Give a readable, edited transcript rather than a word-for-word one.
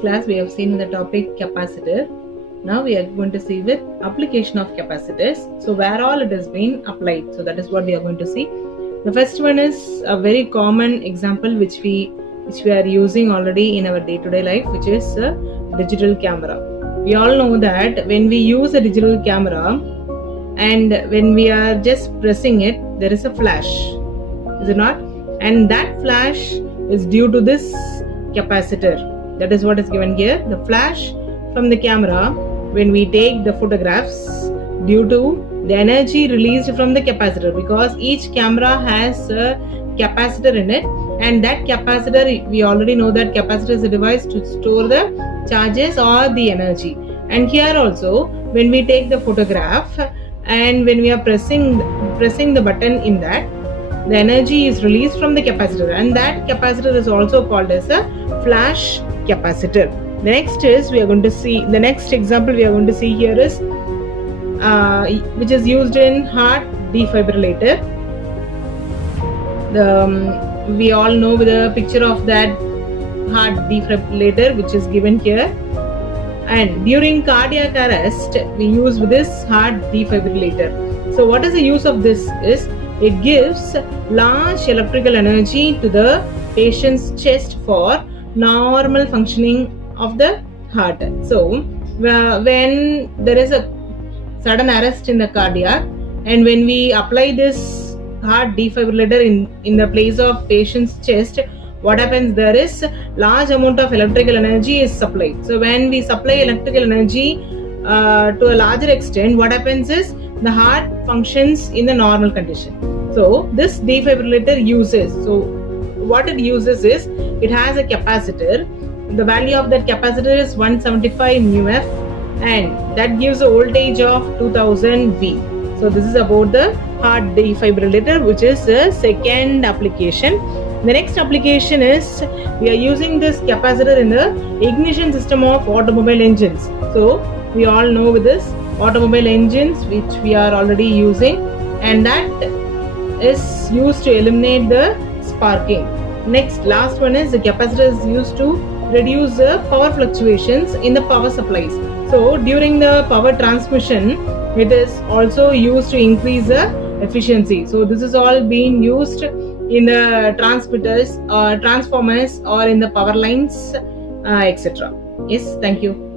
class we have seen the topic capacitor. Now we are going to see with application of capacitors. So where all it has been applied. So that is what we are going to see. The first one is a very common example which we are using already in our day-to-day life, which is a digital camera. We all know that when we use a digital camera and when we are just pressing it, there is a flash, is it not? And that flash is due to this capacitor. That is what is given here. The flash from the camera when we take the photographs due to the energy released from the capacitor, because each camera has a capacitor in it, and that capacitor, we already know that capacitor is a device to store the charges or the energy. And here also, when we take the photograph and when we are pressing the button in that, the energy is released from the capacitor, and that capacitor is also called as a flash capacitor. The next is we are going to see the next example we are going to see here is which is used in heart defibrillator. We all know the picture of that heart defibrillator which is given here. And during cardiac arrest, we use this heart defibrillator. So what is the use of this is it gives large electrical energy to the patient's chest for normal functioning of the heart. So when there is a sudden arrest in the cardiac, and when we apply this heart defibrillator in the place of patient's chest, what happens there is large amount of electrical energy is supplied. So when we supply electrical energy to a larger extent, what happens is the heart functions in the normal condition. So this defibrillator uses, so what it uses is it has a capacitor. The value of that capacitor is 175 μF, and that gives a voltage of 2000 V. So this is about the heart defibrillator, which is the second application. The next application is we are using this capacitor in the ignition system of automobile engines. So we all know with this automobile engines which we are already using, and that is used to eliminate the sparking. Next, last one is the capacitor is used to reduce the power fluctuations in the power supplies. So during the power transmission, it is also used to increase the efficiency. So this is all being used in the transmitters, transformers, or in the power lines, etc. Yes, thank you.